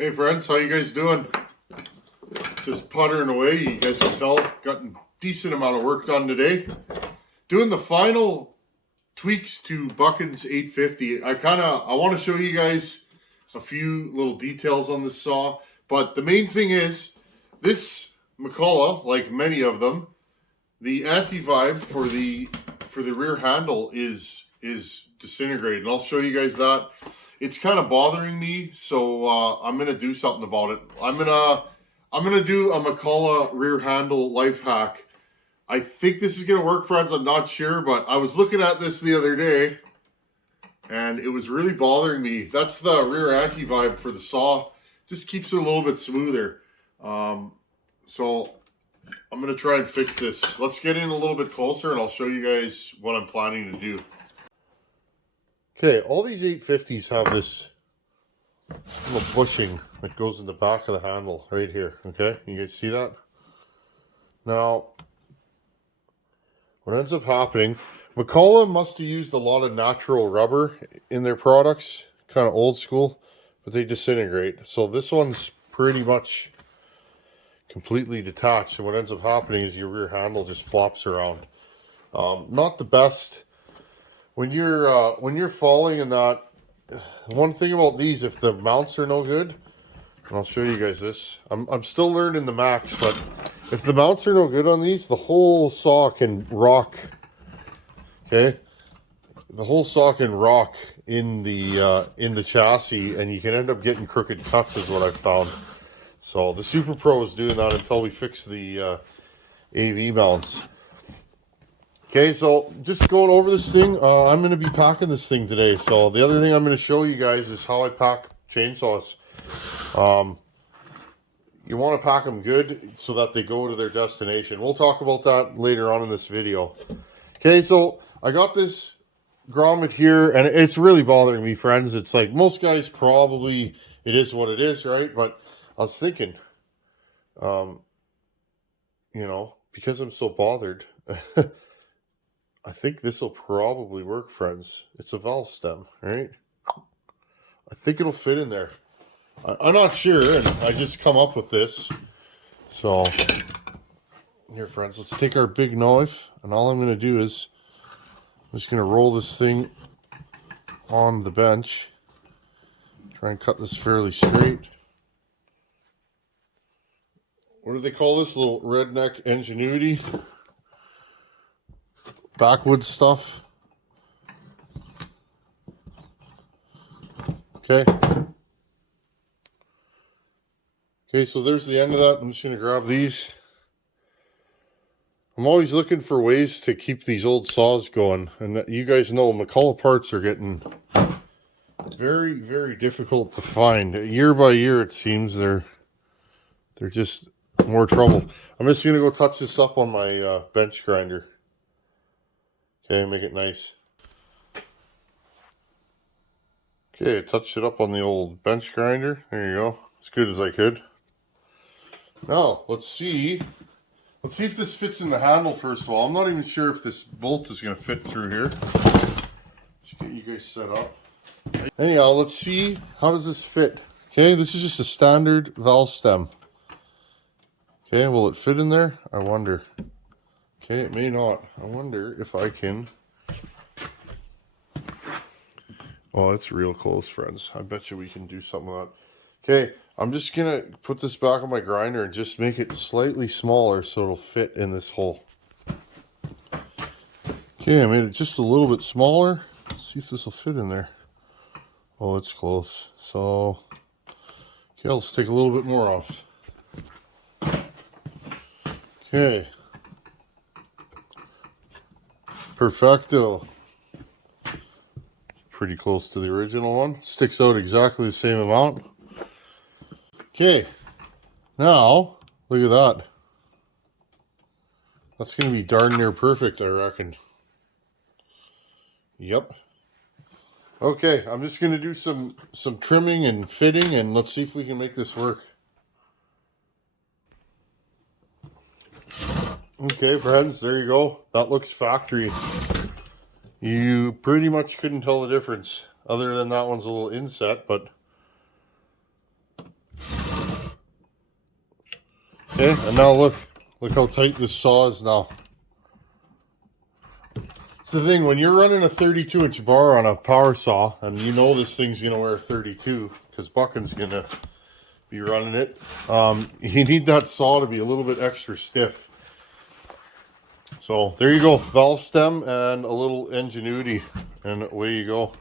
Hey friends, how you guys doing? Just puttering away. You guys can tell, gotten decent amount of work done today. Doing the final tweaks to Buckins 850. I want to show you guys a few little details on this saw, but the main thing is this McCullough, like many of them, the anti-vibe for the rear handle is disintegrated. And I'll show you guys that. It's kind of bothering me, so I'm gonna do something about it. I'm gonna do a McCullough rear handle life hack. I think this is gonna work, friends. I'm not sure, but I was looking at this the other day, and it was really bothering me. That's the rear anti-vibe for the saw. Just keeps it a little bit smoother. So I'm gonna try and fix this. Let's get in a little bit closer, and I'll show you guys what I'm planning to do. Okay, all these 850s have this little bushing that goes in the back of the handle right here. Okay, you guys see that? Now, what ends up happening, McCullough must have used a lot of natural rubber in their products, kind of old school, but they disintegrate. So this one's pretty much completely detached, and what ends up happening is your rear handle just flops around. Not the best. When you're falling in that, one thing about these, if the mounts are no good, and I'll show you guys this. I'm still learning the Macs, but if the mounts are no good on these, the whole saw can rock. Okay, the whole saw can rock in the chassis, and you can end up getting crooked cuts, is what I've found. So the Super Pro is doing that until we fix the AV mounts. Okay, so just going over this thing, I'm going to be packing this thing today. So the other thing I'm going to show you guys is how I pack chainsaws. You want to pack them good so that they go to their destination. We'll talk about that later on in this video. Okay, so I got this grommet here, and it's really bothering me, friends. It's like most guys probably, it is what it is, right? But I was thinking, you know, because I'm so bothered, I think this will probably work, friends. It's a valve stem, right? I think it'll fit in there. I'm not sure, and I just come up with this. So, here, friends, let's take our big knife, and all I'm going to do is, I'm just going to roll this thing on the bench. Try and cut this fairly straight. What do they call this? Little redneck ingenuity? Backwoods stuff. Okay. Okay, so there's the end of that. I'm just going to grab these. I'm always looking for ways to keep these old saws going. And you guys know McCullough parts are getting very, very difficult to find. Year by year, it seems they're just more trouble. I'm just going to go touch this up on my bench grinder. Okay, make it nice. Okay, I touched it up on the old bench grinder. There you go. As good as I could. Now, let's see. Let's see if this fits in the handle first of all. I'm not even sure if this bolt is going to fit through here. Let's get you guys set up. Anyhow, let's see. How does this fit? Okay, this is just a standard valve stem. Okay, will it fit in there? I wonder. Okay, it may not. I wonder if I can. Oh, it's real close, friends. I bet you we can do something with that. Okay, I'm just going to put this back on my grinder and just make it slightly smaller so it'll fit in this hole. Okay, I made it just a little bit smaller. Let's see if this will fit in there. Oh, it's close. So, okay, let's take a little bit more off. Okay. Perfecto. Pretty close to the original one. Sticks out exactly the same amount. Okay. Now, look at that. That's going to be darn near perfect, I reckon. Yep. Okay, I'm just going to do some trimming and fitting, and let's see if we can make this work. Okay, friends, there you go. That looks factory. You pretty much couldn't tell the difference, other than that one's a little inset, but Okay, and now look how tight this saw is now. It's the thing, when you're running a 32-inch bar on a power saw, and you know this thing's gonna wear 32, because Buckins gonna be running it, you need that saw to be a little bit extra stiff. So there you go, valve stem and a little ingenuity, and away you go.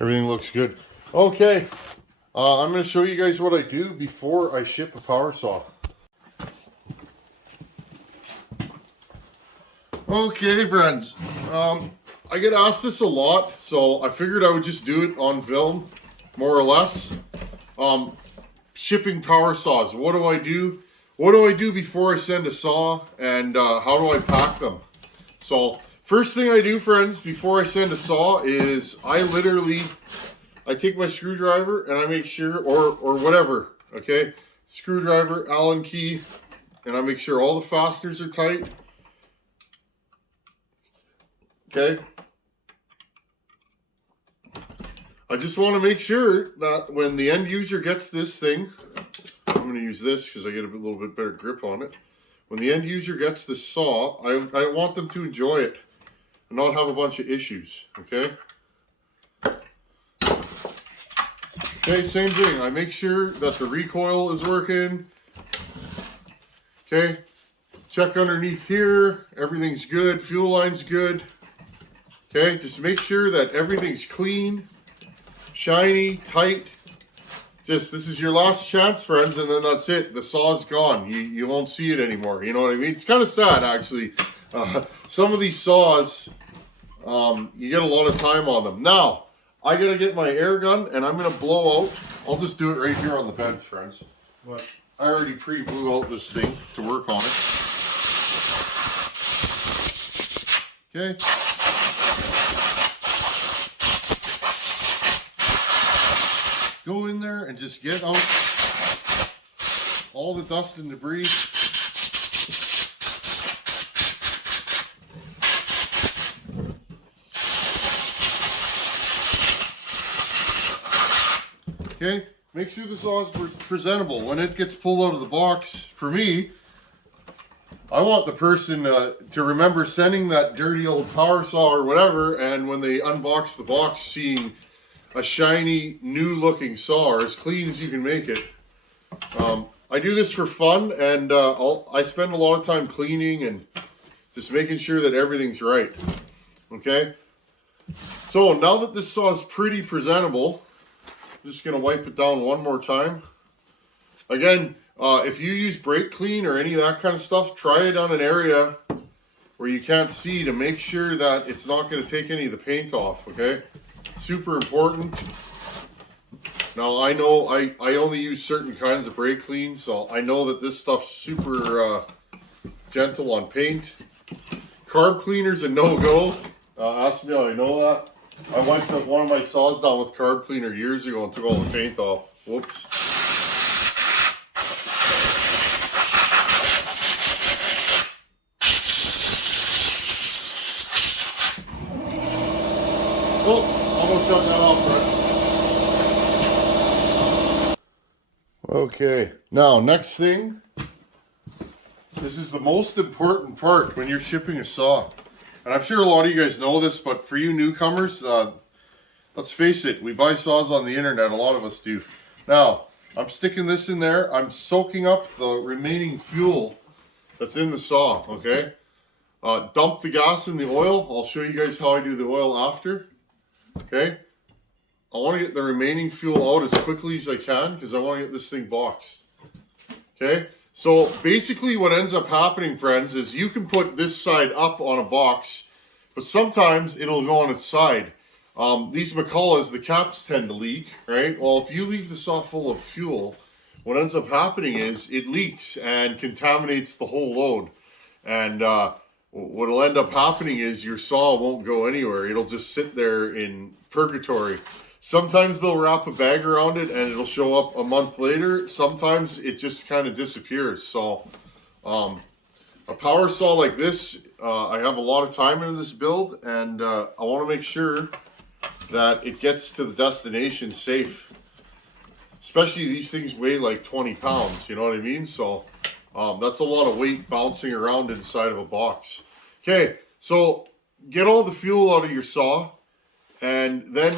Everything looks good. Okay, I'm going to show you guys what I do before I ship a power saw. Okay, friends, I get asked this a lot, so I figured I would just do it on film, more or less. Shipping power saws, what do I do? What do I do before I send a saw, and how do I pack them? So, first thing I do, friends, before I send a saw is I take my screwdriver and I make sure, or whatever, okay? Screwdriver, Allen key, and I make sure all the fasteners are tight. Okay? I just want to make sure that when the end user gets this thing, I'm going to use this because I get a little bit better grip on it. When the end user gets this saw, I want them to enjoy it and not have a bunch of issues, okay? Okay, same thing. I make sure that the recoil is working. Okay, check underneath here. Everything's good. Fuel line's good. Okay, just make sure that everything's clean, shiny, tight. This is your last chance, friends, and then that's it. The saw's gone. You won't see it anymore. You know what I mean? It's kind of sad, actually. Some of these saws, you get a lot of time on them. Now, I gotta get my air gun, and I'm gonna blow out. I'll just do it right here on the bench, friends. But I already pre-blew out this thing to work on it. Okay. Go in there and just get out all the dust and debris. Okay, make sure the saw is presentable. When it gets pulled out of the box, for me, I want the person to remember sending that dirty old power saw or whatever, and when they unbox the box, seeing a shiny, new-looking saw, or as clean as you can make it. I do this for fun, and I spend a lot of time cleaning and just making sure that everything's right. Okay? So, now that this saw is pretty presentable, I'm just going to wipe it down one more time. Again, if you use brake clean or any of that kind of stuff, try it on an area where you can't see to make sure that it's not going to take any of the paint off, okay? Super important. Now, I know I only use certain kinds of brake clean, so I know that this stuff's super gentle on paint. Carb cleaner's a no-go. Ask me how I know that. I wiped up one of my saws down with carb cleaner years ago and took all the paint off. Whoops. Oh, almost got that off, right? Okay, now next thing. This is the most important part when you're shipping a saw. And I'm sure a lot of you guys know this, but for you newcomers, let's face it, we buy saws on the internet, a lot of us do. Now, I'm sticking this in there, I'm soaking up the remaining fuel that's in the saw, okay? Dump the gas in the oil. I'll show you guys how I do the oil after, okay? I want to get the remaining fuel out as quickly as I can because I want to get this thing boxed, okay? So basically what ends up happening, friends, is you can put this side up on a box, but sometimes it'll go on its side. These McCulloughs, the caps tend to leak, right? Well, if you leave the saw full of fuel, what ends up happening is it leaks and contaminates the whole load. And what'll end up happening is your saw won't go anywhere. It'll just sit there in purgatory. Sometimes they'll wrap a bag around it and it'll show up a month later. Sometimes it just kind of disappears. So a power saw like this, I have a lot of time in this build, and I want to make sure that it gets to the destination safe. especially these things weigh like 20 pounds, you know what I mean? So that's a lot of weight bouncing around inside of a box. Okay, so get all the fuel out of your saw and then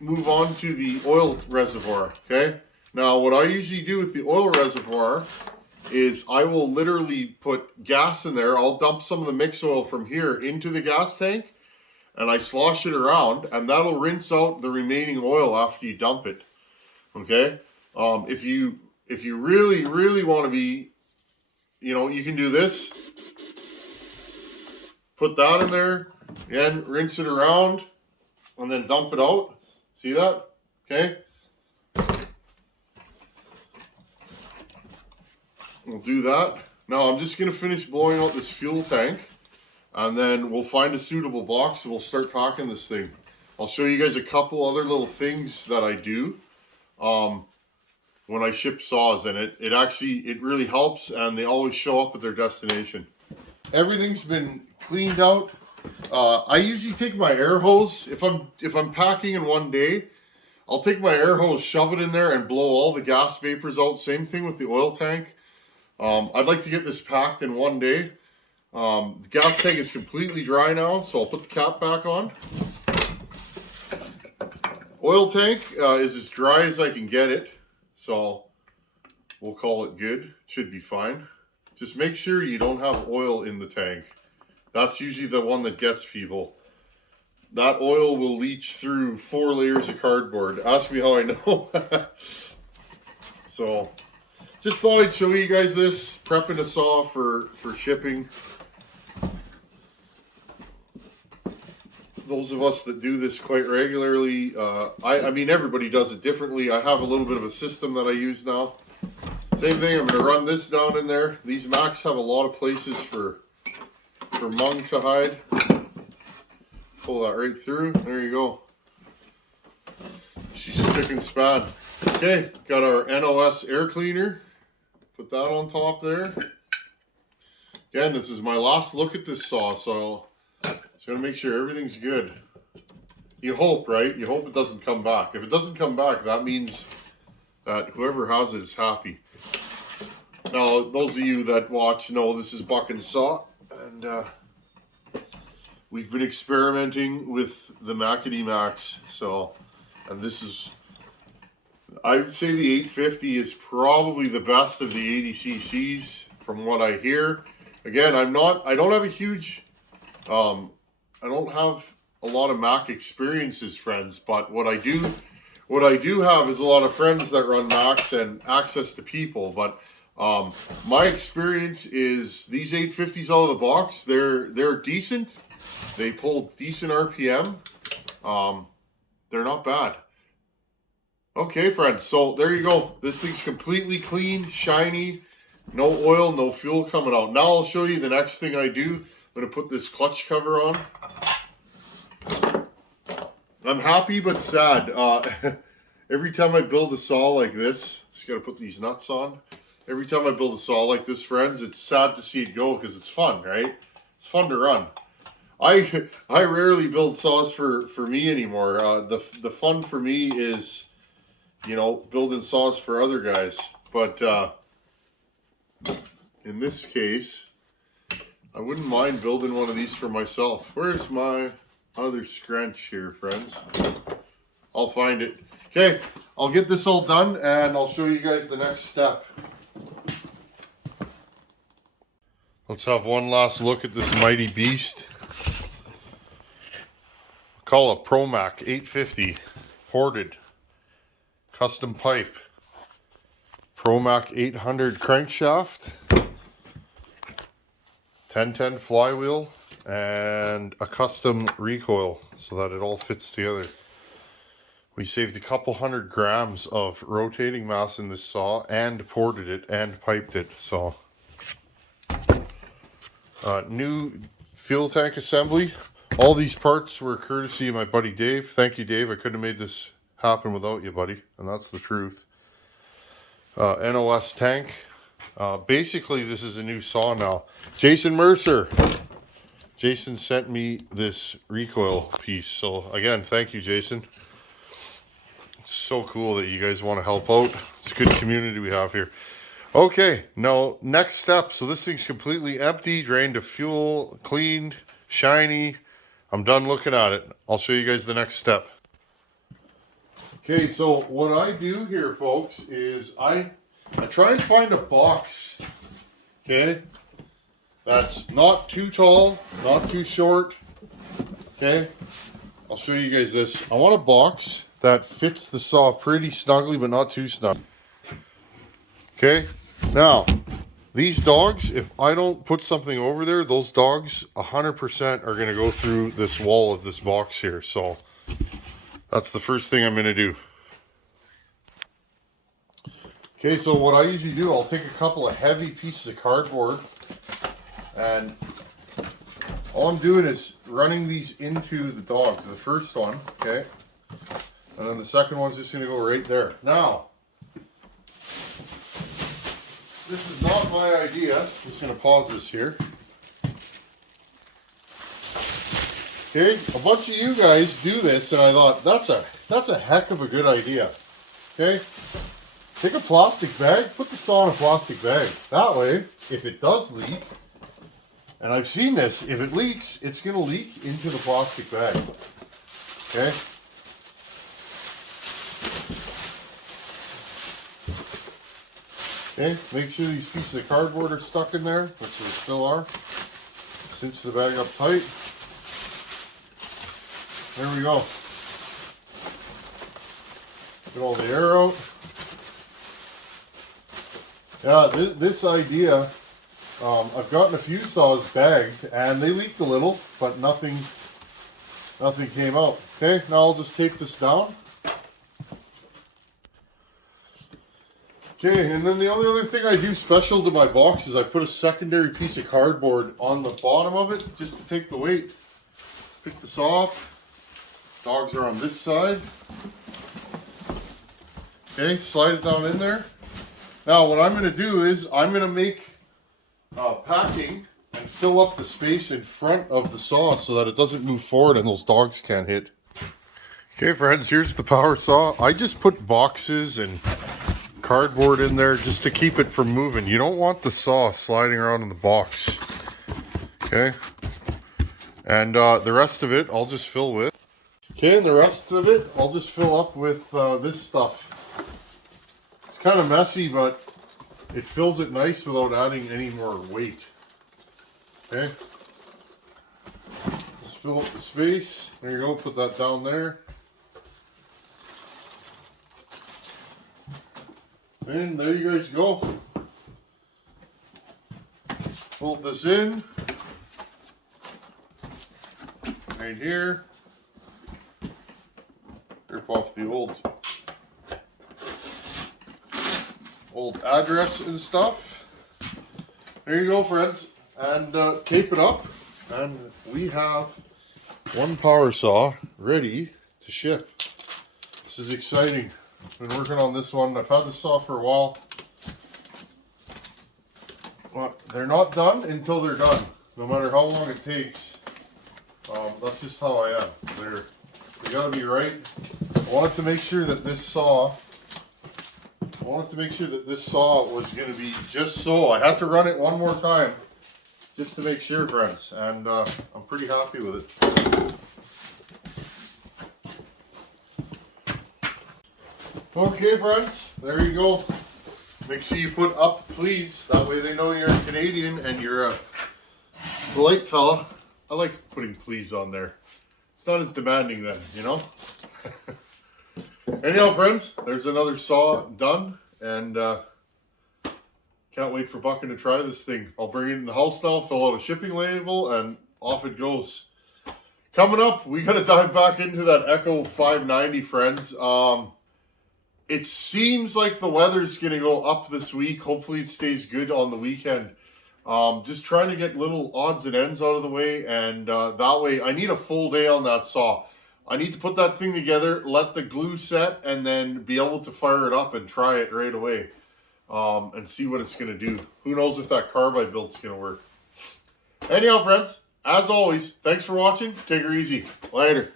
move on to the oil reservoir, okay? Now, what I usually do with the oil reservoir is I will literally put gas in there. I'll dump some of the mix oil from here into the gas tank, and I slosh it around, and that'll rinse out the remaining oil after you dump it, okay? If you really want to be, you can do this. Put that in there, again, rinse it around, and then dump it out. See that? Okay. We'll do that. Now I'm just going to finish blowing out this fuel tank, and then we'll find a suitable box and we'll start packing this thing. I'll show you guys a couple other little things that I do when I ship saws, and it really helps, and they always show up at their destination. Everything's been cleaned out. I usually take my air hose if I'm packing in one day. I'll take my air hose, shove it in there, and blow all the gas vapors out. Same thing with the oil tank. I'd like to get this packed in one day. The gas tank is completely dry now, so I'll put the cap back on. Oil tank is as dry as I can get it, so we'll call it good. Should be fine. Just make sure you don't have oil in the tank. That's usually the one that gets people. That oil will leach through 4 layers of cardboard. Ask me how I know. So, just thought I'd show you guys this. Prepping a saw for shipping. Those of us that do this quite regularly, I mean everybody does it differently. I have a little bit of a system that I use now. Same thing, I'm going to run this down in there. These Macs have a lot of places for mung to hide. Pull that right through. There you go. She's spick and span. Okay, got our NOS air cleaner. Put that on top there. Again, this is my last look at this saw, so just gotta make sure everything's good. You hope, right? You hope it doesn't come back. If it doesn't come back, that means that whoever has it is happy. Now, those of you that watch know this is Buckins saw, and we've been experimenting with the Macadie Macs. So, and this is, I would say the 850 is probably the best of the 80 cc's from what I hear. Again, I don't have a huge, I don't have a lot of Mac experiences, friends, but what I do have is a lot of friends that run Macs and access to people. But my experience is these 850s out of the box, they're decent. They pull decent RPM. They're not bad. Okay, friends, so there you go. This thing's completely clean, shiny, no oil, no fuel coming out. Now I'll show you the next thing I do. I'm going to put this clutch cover on. I'm happy but sad. Every time I build a saw like this, just got to put these nuts on. Every time I build a saw like this, friends, it's sad to see it go because it's fun, right? It's fun to run. I rarely build saws for me anymore. The fun for me is, building saws for other guys. But in this case, I wouldn't mind building one of these for myself. Where's my other scrunch here, friends? I'll find it. Okay, I'll get this all done and I'll show you guys the next step. Let's have one last look at this mighty beast. Call it Pro Mac 850, ported, custom pipe, Pro Mac 800 crankshaft, 1010 flywheel, and a custom recoil so that it all fits together. We saved a couple 100 grams of rotating mass in this saw and ported it and piped it. So new fuel tank assembly. All these parts were courtesy of my buddy Dave. Thank you, Dave. I couldn't have made this happen without you, buddy. And that's the truth. NOS tank. Basically, this is a new saw now. Jason Mercer. Jason sent me this recoil piece. So, again, thank you, Jason. So cool that you guys want to help out. It's a good community we have here. Okay, now next step. So this thing's completely empty, drained of fuel, cleaned, shiny. I'm done looking at it. I'll show you guys the next step. Okay, so what I do here, folks, is I try and find a box, okay, that's not too tall, not too short, okay. I'll show you guys this. I want a box that fits the saw pretty snugly, but not too snug. Okay, now, these dogs, if I don't put something over there, those dogs 100% are going to go through this wall of this box here. So, that's the first thing I'm going to do. Okay, so what I usually do, I'll take a couple of heavy pieces of cardboard, and all I'm doing is running these into the dogs. The first one, okay, and then the second one's just going to go right there. Now, this is not my idea. I'm just going to pause this here. Okay, a bunch of you guys do this, and I thought that's a heck of a good idea. Okay, take a plastic bag, put the saw in a plastic bag. That way, if it does leak, and I've seen this, if it leaks, it's going to leak into the plastic bag. Okay. Okay, make sure these pieces of cardboard are stuck in there, which they still are. Cinch the bag up tight. There we go. Get all the air out. Yeah, this idea, I've gotten a few saws bagged, and they leaked a little, but nothing came out. Okay, now I'll just take this down. Okay, and then the only other thing I do special to my box is I put a secondary piece of cardboard on the bottom of it just to take the weight. Pick this off. Dogs are on this side. Okay, slide it down in there. Now what I'm going to do is I'm going to make packing and fill up the space in front of the saw so that it doesn't move forward and those dogs can't hit. Okay friends, here's the power saw. I just put boxes and cardboard in there just to keep it from moving. You don't want the saw sliding around in the box. Okay, and the rest of it I'll just fill with. Okay, and the rest of it I'll just fill up with this stuff. It's kind of messy, but it fills it nice without adding any more weight. Okay, just fill up the space. There you go, put that down there. And there you guys go. Fold this in. Right here. Rip off the old address and stuff. There you go, friends. And tape it up. And we have one power saw ready to ship. This is exciting. I've been working on this one. I've had this saw for a while. But they're not done until they're done. No matter how long it takes. That's just how I am. They gotta be right. I wanted to make sure that this saw was gonna be just so. I had to run it one more time just to make sure, friends. And I'm pretty happy with it. Okay, friends, there you go. Make sure you put up, please. That way they know you're a Canadian and you're a polite fella. I like putting please on there. It's not as demanding then, you know? Anyhow, friends, there's another saw done. And can't wait for Buckin to try this thing. I'll bring it in the house now, fill out a shipping label, and off it goes. Coming up, we got to dive back into that Echo 590, friends. It seems like the weather's going to go up this week. Hopefully it stays good on the weekend. Just trying to get little odds and ends out of the way. And that way, I need a full day on that saw. I need to put that thing together, let the glue set, and then be able to fire it up and try it right away. And see what it's going to do. Who knows if that carb I built's going to work. Anyhow, friends, as always, thanks for watching. Take her easy. Later.